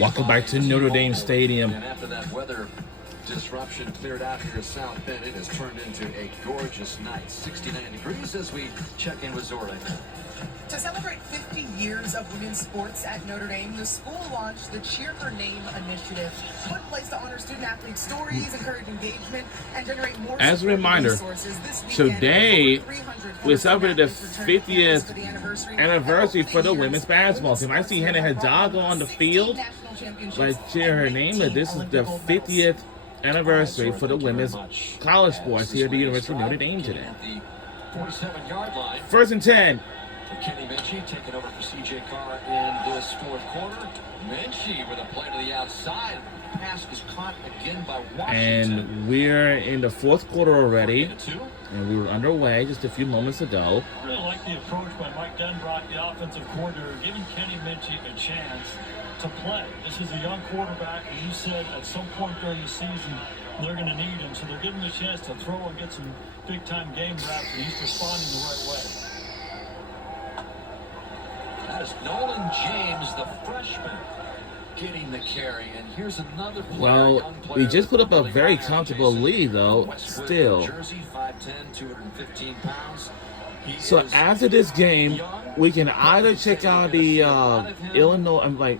Welcome back to Notre Dame Stadium. And after that weather disruption cleared out here at South Bend, it has turned into a gorgeous night. 69 degrees as we check in with Zora now. To celebrate 50 years of women's sports at Notre Dame, the school launched the Cheer Her Name initiative, put in place to honor student-athlete stories, encourage engagement, and generate more As a reminder, today we celebrated the 50th anniversary for the women's basketball team. I see Hannah Hidalgo on the field. Like Cheer Her Name, but this is the 50th anniversary for the women's college sports here at the University of Notre Dame today. 47-yard line. 1st and 10. Kenny Minchie taking over for C.J. Carr in this fourth quarter. Minchie with a play to the outside. Pass is caught again by Washington. And we're in the fourth quarter already. And we were underway just a few moments ago. I really like the approach by Mike Denbrock, the offensive coordinator, giving Kenny Minchie a chance to play. This is a young quarterback, and you said at some point during the season they're going to need him. So they're giving him a chance to throw and get some big-time game reps, and he's responding the right way. That is Nolan James, the freshman, getting the carry. And here's another player, Well, we just put up a very comfortable lead, though, still. Jersey, 5'10", 215 pounds. So after this game, we can either check out the Illinois,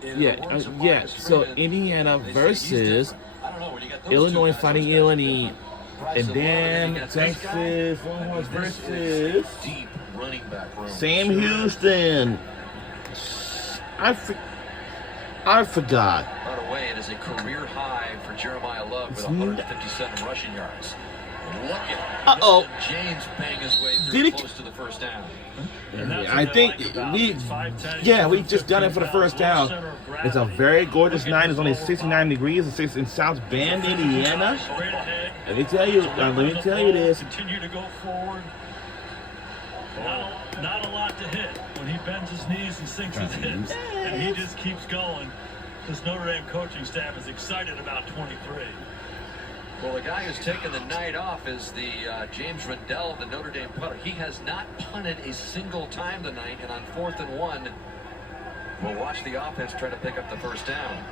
so Indiana versus Illinois fighting Illinois, and then Texas Longhorns versus Sam Houston. I forgot. By the way, it is a career high for Jeremiah Love with 157 rushing yards. Look at James bang his way through close to the first down. I think we just done it for the first down. It's a very gorgeous night. It's only 69 degrees. It's in South Bend, Indiana. Let me tell you this. Continue to go forward. Not a lot to hit when he bends his knees and sinks his hips, and he just keeps going. This Notre Dame coaching staff is excited about 23. Well, the guy who's taken the night off is the James Rendell, the Notre Dame punter. He has not punted a single time tonight, and on 4th and 1, we'll watch the offense try to pick up the first down.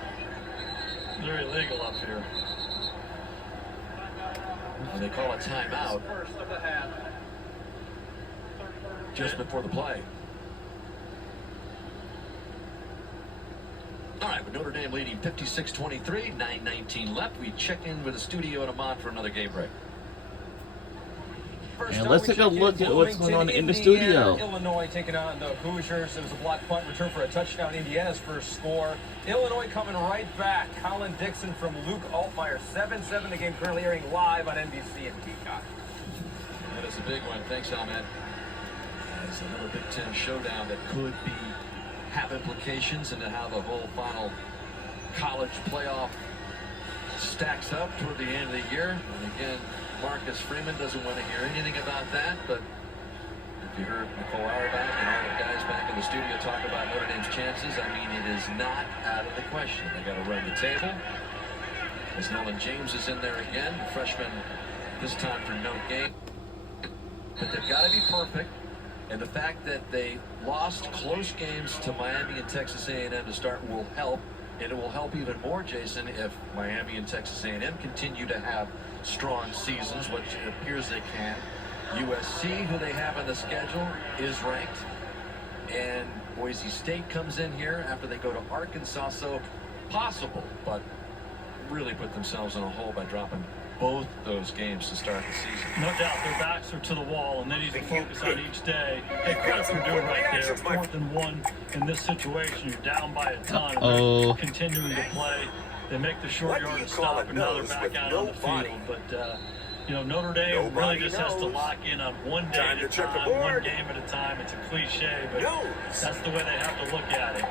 They're illegal up here. And they call a timeout just before the play. All right, with Notre Dame leading 56-23, 9:19 left. We check in with the studio at Amon for another game break. And let's take a look at what's going on in the studio. Illinois taking on the Hoosiers. It was a block punt return for a touchdown. Indiana's first score. Illinois coming right back. Colin Dixon from Luke Altmaier. 7-7. The game currently airing live on NBC and Peacock. That is a big one. Thanks, Ahmed. It's another Big Ten showdown that could have implications into how the whole final college playoff stacks up toward the end of the year. And again, Marcus Freeman doesn't want to hear anything about that, but if you heard Nicole Auerbach and all the guys back in the studio talk about Notre Dame's chances, I mean, it is not out of the question. They got to run the table. As Nolan James is in there again, the freshman this time for no gain. But they've got to be perfect. And the fact that they lost close games to Miami and Texas A&M to start will help. And it will help even more, Jason, if Miami and Texas A&M continue to have strong seasons, which it appears they can. USC, who they have on the schedule, is ranked. And Boise State comes in here after they go to Arkansas. So possible, but really put themselves in a hole by dropping both those games to start the season. No doubt their backs are to the wall, and they need to focus on each day. Hey, credit for doing right there. 4th and 1 in this situation. You're down by a ton. They're continuing to play. They make the short yardage stop, and now they're back out on the field. But, Notre Dame really just has to lock in on one day at a time, one game at a time. It's a cliche, but that's the way they have to look at it.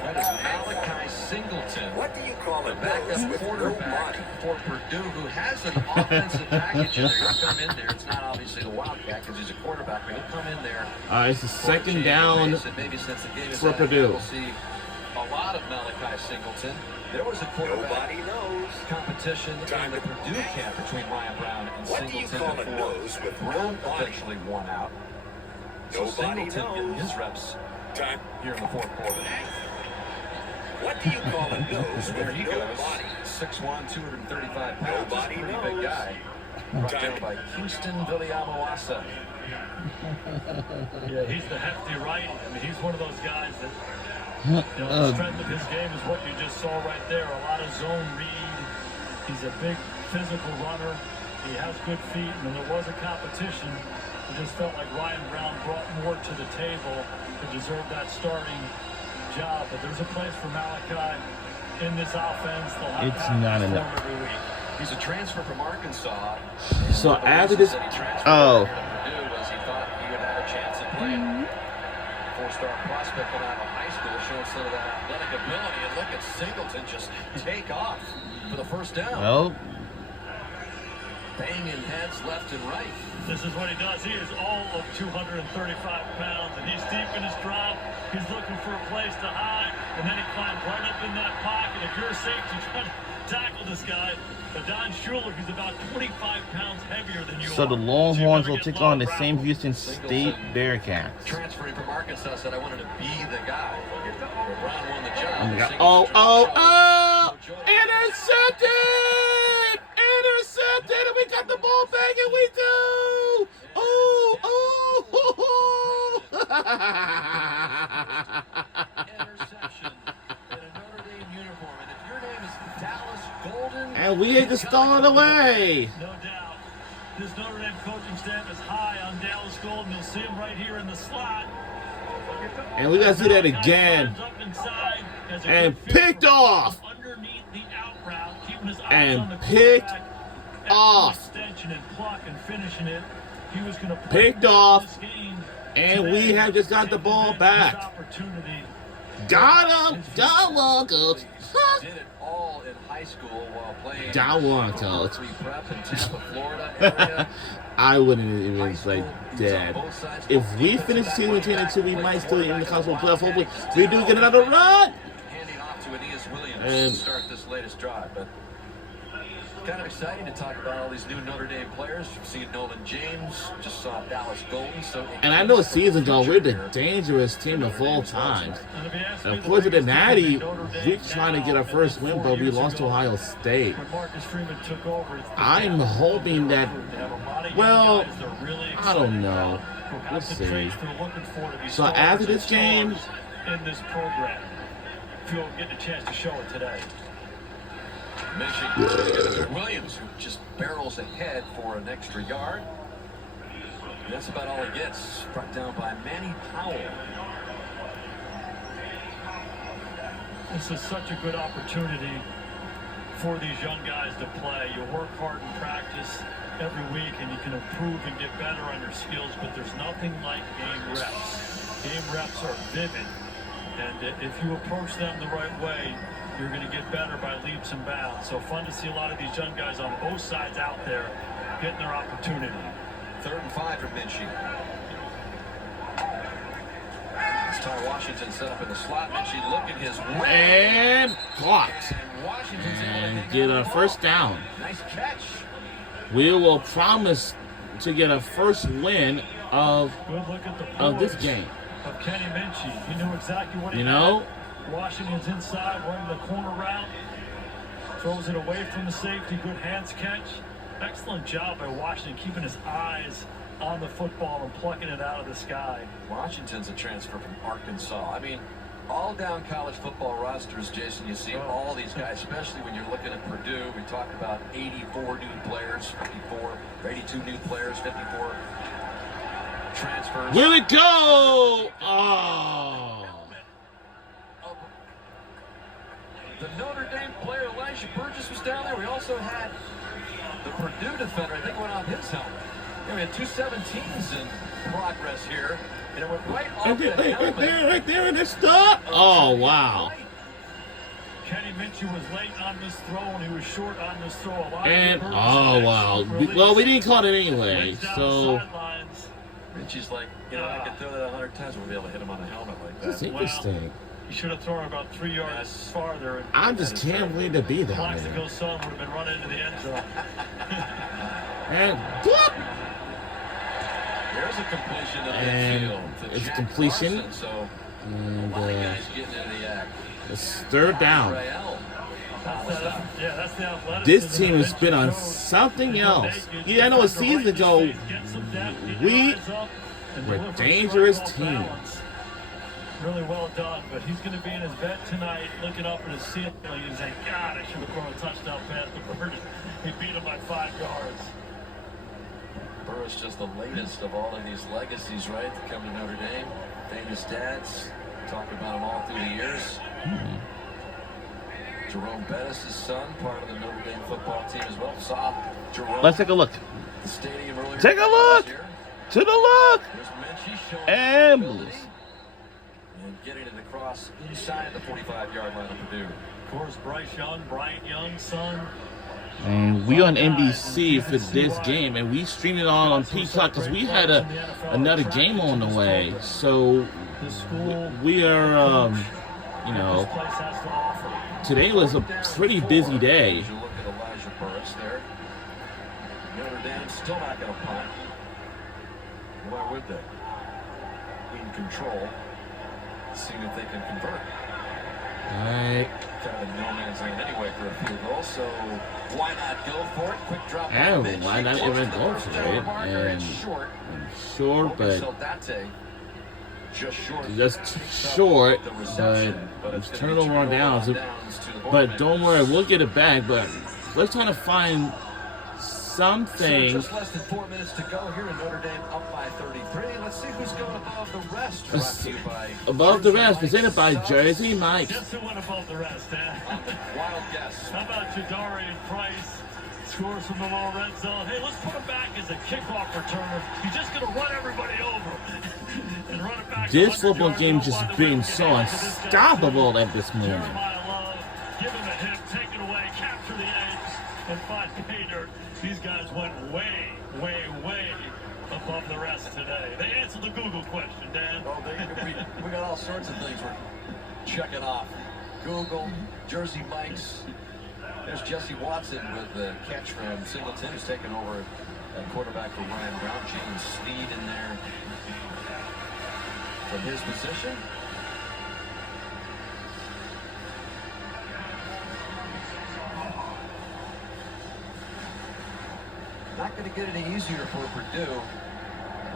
That is Malachi Singleton. What do you call it? Backup quarterback for Purdue, who has an offensive package. He'll come in there. It's not obviously the Wildcat because he's a quarterback, but he'll come in there. It's a second down for Purdue. We'll see a lot of Malachi Singleton. There was a quarterback competition in the Purdue camp between Ryan Brown and Singleton before Brown eventually won out. So Singleton getting his reps here in the fourth quarter. What do you call a nose There with he no goes. body? 6'1", 235 pounds. Nobody Pretty big knows. guy. Brought down by Kingston Viliamoasa. Yeah, he's the hefty righty. I mean, he's one of those guys that, the strength of his game is what you just saw right there. A lot of zone read. He's a big physical runner. He has good feet, and when there was a competition, it just felt like Ryan Brown brought more to the table to deserve that starting job. But there's a place for Malachi in this offense. They'll have It's to have not him enough. every week. He's a transfer from Arkansas. So And one of the after reasons this- that he transferred oh. here to Purdue was he thought he would have a chance at playing. Four-star prospect coming out of high school, showing some of that athletic ability. And look at Singleton just take off for the first down. Well, Banging heads left and right. This is what he does. He is all of 235 pounds, and he's deep in his drop. He's looking for a place to hide, and then he climbs right up in that pocket. If you're a safety trying to tackle this guy, but Don Schuler, he's about 25 pounds heavier than you so are. the you Longhorns better will get take on the low same grapple. Houston State Bearcats. Transferring from Arkansas said, I wanted to be the guy. Brown won the job. Singleton Oh, trying to show oh! Jordan. Intercepted! Intercepted! And we got the ball back, and we do! Interception in a Notre Dame uniform. And if your name is Dallas Golden, And we had to stall it away. No doubt. This Notre Dame coaching staff is high on Dallas Golden. You'll see him right here in the slot. And we got to see that again. Climbs up inside, has a And good fit picked for off. underneath the out route, keeping his eyes And on the picked quarterback. Excellent off. extension and pluck and finishing it. He was going to Picked off. And we have just got the ball back. Opportunity. Got him! Got one, coach. did it all in high school while playing Got one, coach. free prep in Tampa, Florida area. I wouldn't even High like school, he was on dead. both sides. If we finish the season with 10-2, we might still be in the college football playoff. Hopefully, we do get another run. Handing off to Aeneas Williams And- to start this latest drive. But kind of exciting to talk about all these new Notre Dame players. You've seen Nolan James, just saw Dallas Golden. So And I know seasons ago, we're the dangerous team of all time. And of course, with the Natty, we're trying to get our first win, but we lost to Ohio State. When Marcus Freeman took over, it's the I'm Dallas hoping that, They have a lot of young well, guys they're really I don't excited know. about, who have We'll the see. traits they're looking for to be So stars after and this game- stars in this program, feel getting a chance to show it today. Michigan Williams, who just barrels ahead for an extra yard. And that's about all he gets. Brought down by Manny Powell. This is such a good opportunity for these young guys to play. You work hard in practice every week and you can improve and get better on your skills, but there's nothing like game reps. Game reps are vivid, and if you approach them the right way, you're going to get better by leaps and bounds. So fun to see a lot of these young guys on both sides out there getting their opportunity. 3rd and 5 for Minchie. It's Ty Washington set up in the slot. Minchie looking his way. And caught. And Washington's able to And hang get on a the first ball. down. Nice catch. We will promise to get a first win of Good look at the this boards game. of Kenny Minchie. He knew exactly what he You know? had. Washington's inside, running the corner route. Throws it away from the safety. Good hands catch. Excellent job by Washington, keeping his eyes on the football and plucking it out of the sky. Washington's a transfer from Arkansas. I mean, all down college football rosters, Jason, you see all these guys, especially when you're looking at Purdue. We talked about 84 new players, 54, 82 new players, 54 transfers. Will it go? Oh. The Notre Dame player Elijah Burgess was down there. We also had the Purdue defender. I think went off his helmet. Yeah, we had 2 17s in progress here, and it went right off Right the there, helmet. right there, and it's stop. Oh, wow. Kenny Minchie was late on this throw, and he was short on this throw. And, oh, wow. Well, we didn't call it anyway, so And she's like, I could throw that 100 times. We'll be able to hit him on the helmet like it's that. interesting. he should have thrown about 3 yards farther. I just can't wait to be down there. Plaxico's son would have been running into the end zone. And, whoop. There's a completion of And midfield to it's Jack completion. Larson, so And, a lot of guys getting into the act. It's third down. That's the athleticism. This team has been on something else. Yeah, I know a season ago, we were a dangerous team. Really well done, but he's going to be in his bed tonight, looking up at his ceiling and saying, God, I should have thrown a touchdown pass to Bird. He beat him by 5 yards. Burris just the latest of all of these legacies, right? To come to Notre Dame. Famous dads. Talked about them all through the years. Jerome Bettis, his son, part of the Notre Dame football team as well. Saw Jerome. Let's take a look. The stadium earlier. Take a look. This year. To the look. There's Menchie showing And ability moves. and getting it across inside the 45-yard line of Purdue. Of course, Bryant Young's son. And we on NBC for this game, and we streamed it on Peacock because we had another game on the way. So we are, you know, today was a pretty busy day. As you look at Elijah Burris there. Notre Dame still not going to punt. Why would they? In control. Seeing if they can convert. All right. Kind of no man's land anyway for a field goal, so why not go for it? Quick drop. And by Menchie, why not close even to the go first for down it? marker, And short. short, but Soldate, just short. just Picks up short. the reception, But it's it's gonna turnover be on downs. to the But don't Bulldogs. worry, we'll get it back. But let's try to find So something. just less than 4 minutes to go here in Notre Dame up by 33. Let's see who's going above the rest. Brought to you by Above the rest, presented by Jersey Mike. Guess who went above the rest, Wild guess. How about Jadarian Price? Scores from the low red zone. Hey, let's put him back as a kickoff returner. He's just going to run everybody over and run it back. This 100 football yards. game Oh, just by the way, being we'll so get back to this guy. unstoppable at this moment. Jeremiah Love, give him a hit, take it away, capture the edge, and find Pater. These guys went way above the rest today. They answered the Google question, Dan. Oh, we got all sorts of things we're checking off. Google, Jersey Mike's. There's Jesse Watson with the catch from Singleton, who's taking over at quarterback for Ryan Brown. James Sneed in there from his position. Not going to get any easier for Purdue.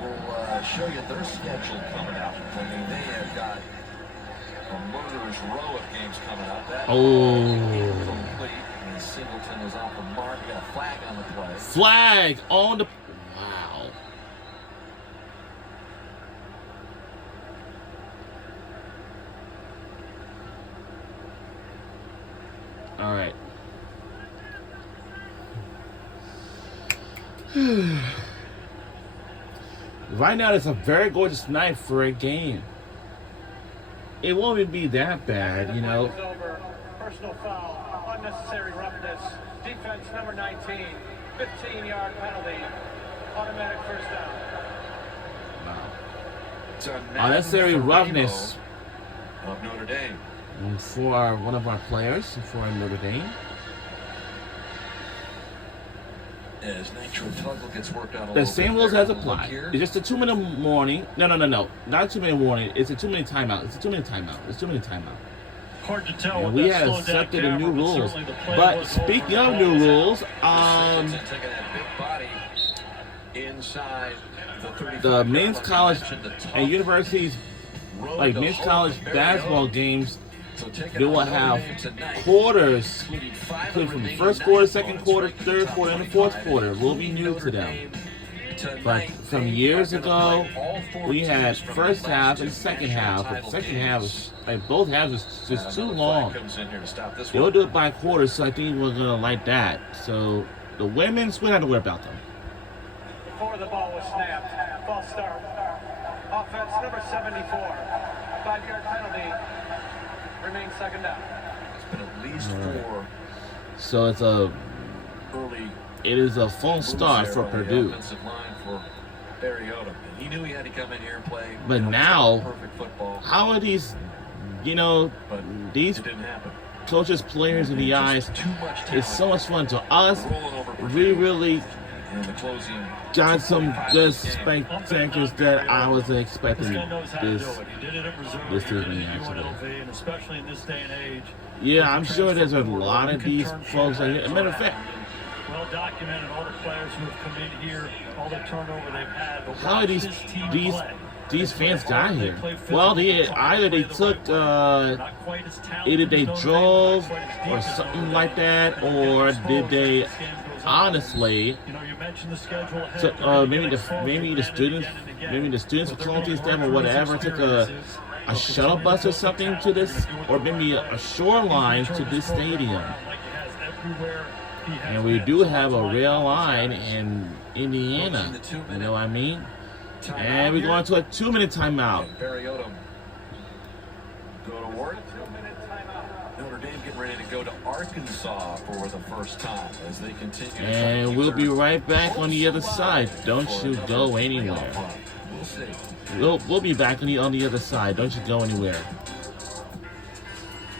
We'll show you their schedule coming up. I mean, they have got a murderer's row of games coming up. That complete. And Singleton was off the mark. We got a flag on the play. Flag on the. Wow. All right. Right now, it's a very gorgeous night for a game. It won't even be that bad, you know. Over. Personal foul, unnecessary roughness, defense number 19, 15-yard penalty, automatic first down. It's a Unnecessary Nathan roughness Ferrimo of Notre Dame. for one of our players for Notre Dame. As Nitro Tuggle gets worked out a The little same bit rules there. has Look applied. here. It's just a 2-minute warning. No. Not a 2-minute warning. It's a 2-minute timeout. It's a 2-minute timeout. It's a 2-minute timeout. Hard to tell And what we that have slowed down accepted the camera, new but rules. certainly the play But was speaking over. of new rules, Singleton taking that big body inside the 35 the men's like I college mentioned, the tough and universities, road like to men's home college in basketball Mariota. games, So taking they will on Notre have Dame tonight, quarters, including five including from the remaining first quarter, night second opponents, quarter, ranked in the third top quarter, and the fourth 25, quarter will be including new Notre to them. Dame. But Tonight, from they years are gonna ago, play all four we had teams from the first last half two and second national half. But title second half games. was like both halves was just too Another long. flag comes in here to stop this They'll one. do it by quarters, so I think we're gonna like that. So the women's, we don't have to worry about them. Before the ball was snapped, false start. Offense number 74, 5-yard penalty, remains second down. It's been at least Right. 4 So it's a early it is a full moves start there for by the Purdue. offensive line for Mariota. And he knew he had to come in here and play. But just now, perfect football. How are these, you know, But these it didn't happen. coaches, players in the Just eyes? too much talent. It's so much fun to us. Rolling over We Purdue. really in the closing. got some good spectacles that I wasn't expecting This guy knows how to this. do it. He did it at Missouri. this He did evening, it at actually. UNLV, and especially in this day and age. Yeah, I'm sure there's a lot of these folks. As a matter of fact, Well documented, all the players who have come in here, all the turnover they've had. But how are watch these this team these play. these fans They got play here? physical, Well, they play either they the right took way. They're not quite as talented either they as Notre Dame, drove they're not quite as deep or as something Notre like Dame. that, They're or getting did exposed they as this game goes on. honestly You know, you mentioned the schedule ahead. took They're gonna maybe get the exposed maybe the again and students again and again. maybe the students But with they're gonna qualities work them or through these whatever took experiences. a shuttle bus or something to this, or maybe a shoreline to this stadium. And we do have a rail line in Indiana. You know what I mean? And we're going to a 2-minute timeout. And Barry Odom go to work. Notre Dame getting ready to go to Arkansas for the first time as they continue. to try to And keep we'll their be right back on the other hopes side. alive Don't for you another go playoff anywhere. run. We'll see. We'll be back on the other side. Don't you go anywhere.